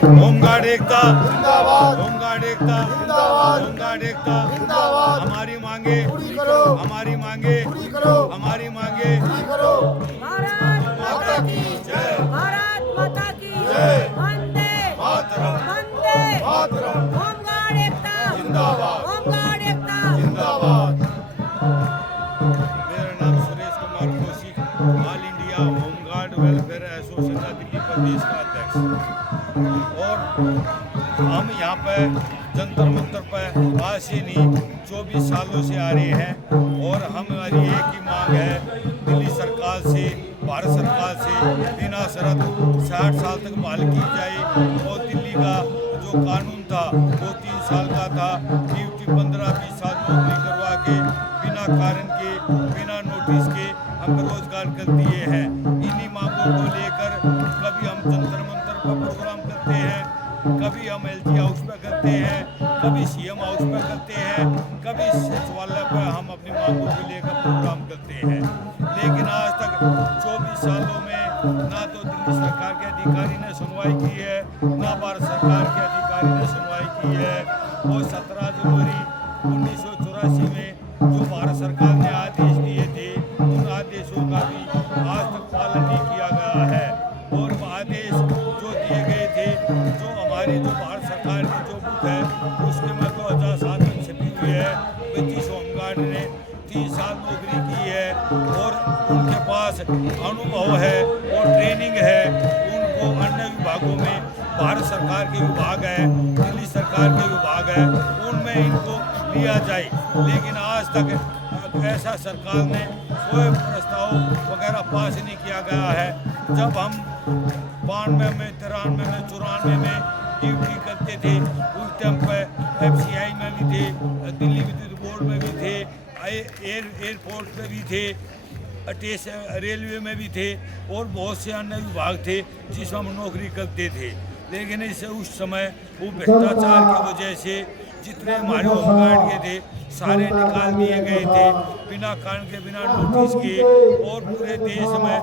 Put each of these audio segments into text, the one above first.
Home guard एकता जिंदाबाद, home guard एकता जिंदाबाद, home guard एकता जिंदाबाद, हमारी मांगे पूरी करो, हमारी मांगे पूरी करो, हमारी मांगे पूरी करो। भारत माता की जय भारत माता की जय वंदे मातरम वंदे मातरम होमगार्ड एकता जिंदाबाद होमगार्ड एकता जिंदाबाद। मेरा नाम Suresh Kumar Kaushik, all India home guard welfare association का दिल्ली प्रदेश का अध्यक्ष। और हम यहाँ पे जंतर मंतर पर आज से नहीं 24 सालों से आ रहे हैं और हमारी एक ही मांग है दिल्ली सरकार से, भारत सरकार से बिना शर्त 60 साल तक बहाल की जाए। और दिल्ली का जो कानून था वो 3 साल का था, 15-20 साल नौकरी करवा के बिना कारण के बिना नोटिस के हम रोजगार कर दिए हैं। इन्हीं मांगों को लेकर कभी हम जंतर मंतर पर प्रोग्राम करते हैं, कभी हम LG हाउस पर करते हैं, कभी CM हाउस पर करते हैं, कभी सचिवालय पर हम अपनी मांगों को लेकर प्रोग्राम करते हैं। लेकिन आज तक 24 सालों में ना तो दिल्ली सरकार के अधिकारी ने सुनवाई की है, ना भारत सरकार के अधिकारी ने सुनवाई की है। और 17 जनवरी 1984 में जो भारत सरकार ने आदेश दिए थे उन आदेशों का भी आज तक पालन नहीं किया गया है। और आदेश जो दिए गए थे, जो हमारी जो भारत सरकार की जो बुक है उसके में 2007 में छपी हुई है, 25 होमगार्ड ने 30 साल नौकरी की है और उनके पास अनुभव है और ट्रेनिंग है। उनको अन्य विभागों में भारत सरकार के विभाग है, दिल्ली सरकार के विभाग है, उनमें इनको लिया जाए। लेकिन आज तक ऐसा सरकार ने कोई प्रस्ताव वगैरह पास नहीं किया गया है। जब हम 92 में, 93 में, 94 में ड्यूटी करते थे उस टाइम पर FCI में भी थे, दिल्ली विद्युत बोर्ड में भी थे, एयरपोर्ट पे भी थे, रेलवे में भी थे और बहुत से अन्य विभाग थे जिसमें हम नौकरी करते थे। लेकिन इसे उस समय वो भ्रष्टाचार की वजह से जितने हमारे होमगार्ड के थे सारे निकाल दिए गए थे बिना कारण के, बिना नोटिस के। और पूरे देश में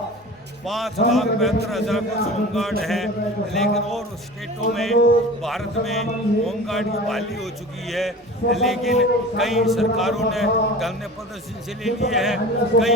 5,72,000 कुछ होमगार्ड हैं, लेकिन और स्टेटों में भारत में होमगार्ड की बहाली हो चुकी है। लेकिन कई सरकारों ने धरने प्रदर्शन से ले लिए हैं, कई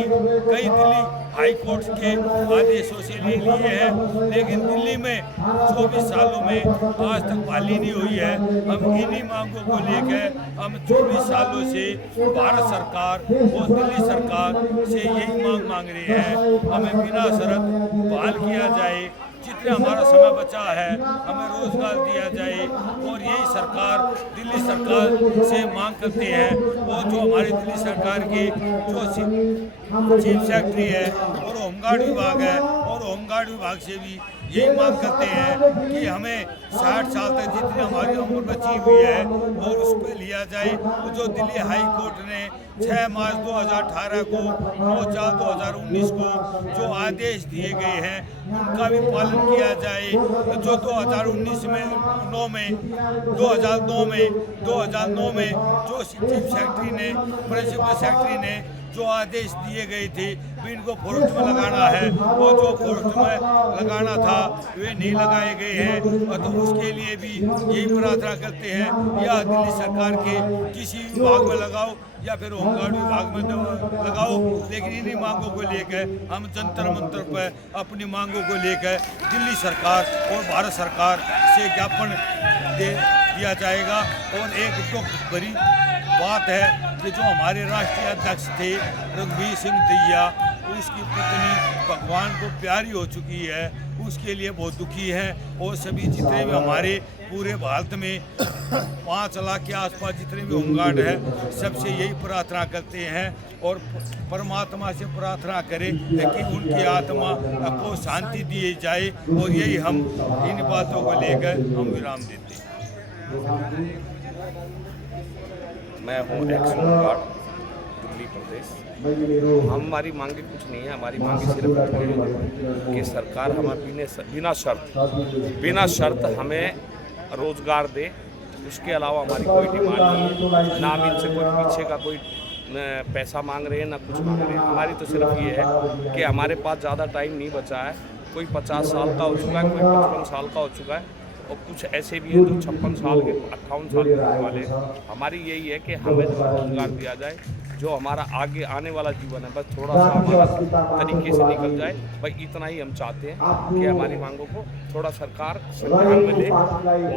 दिल्ली हाई कोर्ट के आदेशों से ले लिए हैं। लेकिन दिल्ली में 24 सालों में आज तक बहाली नहीं हुई है। हम इन्हीं मांगों को लेकर हम 24 सालों से भारत सरकार और दिल्ली सरकार से यही मांग रहे हैं, हमें बिना शर्त बहाल किया जाए। जितना हमारा समय बचा है हमें रोजगार दिया जाए। और यही सरकार दिल्ली सरकार से मांग करते हैं। और जो हमारी दिल्ली सरकार की जो चीफ सेक्रेटरी है और होमगार्ड विभाग है, और होमगार्ड विभाग से भी यही मांग करते हैं कि हमें 60 साल तक जितनी हमारी उम्र बची हुई है और उस पर लिया जाए। जो दिल्ली हाई कोर्ट ने 6 मार्च 2018 को 9/4/2019 को जो आदेश दिए गए हैं उनका भी पालन किया जाए। जो 2019 में 2009 में जो चीफ सेक्रेटरी ने, प्रिंसिपल सेक्रेटरी ने जो आदेश दिए गए थे भी इनको फोर्स में लगाना है, वो जो फोर्स में लगाना था वे नहीं लगाए गए हैं। और तो उसके लिए भी यही प्रार्थना करते हैं या दिल्ली सरकार के किसी विभाग में लगाओ या फिर होमगार्ड विभाग में लगाओ। लेकिन इन्हीं मांगों को लेकर हम जंतर मंतर पर अपनी मांगों को लेकर दिल्ली सरकार और भारत सरकार से ज्ञापन दिया जाएगा। और एक दुख भरी बात है कि जो हमारे राष्ट्रीय अध्यक्ष थे रघुवीर सिंह दहिया, उसकी पत्नी भगवान को प्यारी हो चुकी है, उसके लिए बहुत दुखी हैं। और सभी जितने भी हमारे पूरे भारत में 5 लाख के आसपास जितने भी होमगार्ड हैं सबसे यही प्रार्थना करते हैं और परमात्मा से प्रार्थना करें कि उनकी आत्मा को शांति दी जाए। और यही हम इन बातों को लेकर हम विराम देते हैं। मैं हूँ एक्स होमगार्ड दिल्ली प्रदेश। हमारी मांगे कुछ नहीं है, हमारी मांगे सिर्फ इतनी है कि सरकार हमें बिना शर्त हमें रोज़गार दे। उसके अलावा हमारी कोई डिमांड नहीं है, ना हम इनसे कोई पीछे का कोई पैसा मांग रहे हैं ना कुछ मांग रहे हैं। हमारी तो सिर्फ ये है कि हमारे पास ज़्यादा टाइम नहीं बचा है। कोई 50 साल का हो चुका है, कोई 55 साल का हो चुका है और कुछ ऐसे भी हैं जो 56 साल के 58 साल के होने वाले हैं। हमारी यही है कि हमें जो रोजगार दिया जाए, जो हमारा आगे आने वाला जीवन है बस थोड़ा सा हमारा तरीके से निकल जाए, भाई इतना ही हम चाहते हैं कि हमारी मांगों को थोड़ा सरकार ध्यान में ले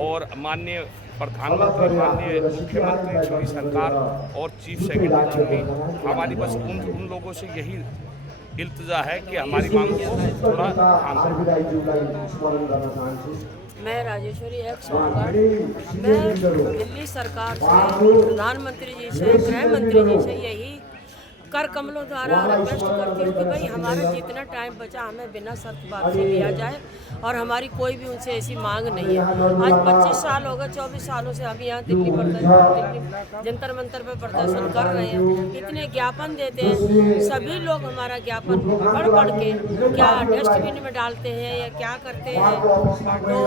और माननीय प्रधानमंत्री, माननीय मुख्यमंत्री श्री सरकार और चीफ सेक्रेटरी श्री, हमारी बस उन लोगों से यही इल्तिजा है कि हमारी मांगों को थोड़ा ध्यान दें। मैं राजेश्वरी एक्स होमगार्ड। मैं दिल्ली सरकार से, प्रधानमंत्री जी से, गृह मंत्री जी से यही कर कमलों द्वारा रिक्वेस्ट करती हूँ कि भाई हमारा जितना टाइम बचा हमें बिना शर्त वापसी लिया जाए और हमारी कोई भी उनसे ऐसी मांग नहीं है। आज 25 साल हो गए, 24 सालों से हम यहाँ दिल्ली जंतर मंतर पर प्रदर्शन कर रहे हैं, इतने ज्ञापन देते हैं, सभी लोग हमारा ज्ञापन पढ़ के क्या डस्टबिन में डालते हैं या क्या करते हैं, तो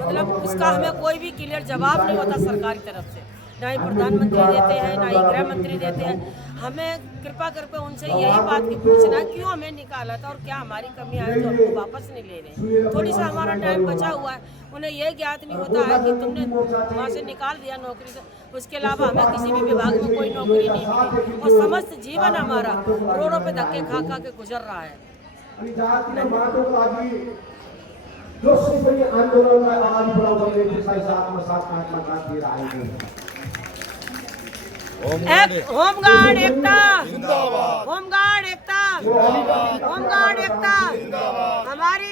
मतलब उसका हमें कोई भी क्लियर जवाब नहीं होता सरकारी तरफ से, ना ही प्रधानमंत्री देते हैं ना ही गृह मंत्री देते हैं। हमें कृपा करके उनसे यही बात की पूछना क्यों हमें निकाला था और क्या हमारी कमी आई तो हमको वापस नहीं ले रहे। थोड़ी सा हमारा टाइम बचा हुआ है, उन्हें ये ज्ञात नहीं होता है कि तुमने वहाँ से निकाल दिया नौकरी से, उसके अलावा हमें किसी भी विभाग में कोई नौकरी नहीं मिली और समस्त जीवन हमारा रोडों पे धक्के खा खा के गुजर रहा है। होमगार्ड एकता, होमगार्ड एकता, होमगार्ड एकता, हमारी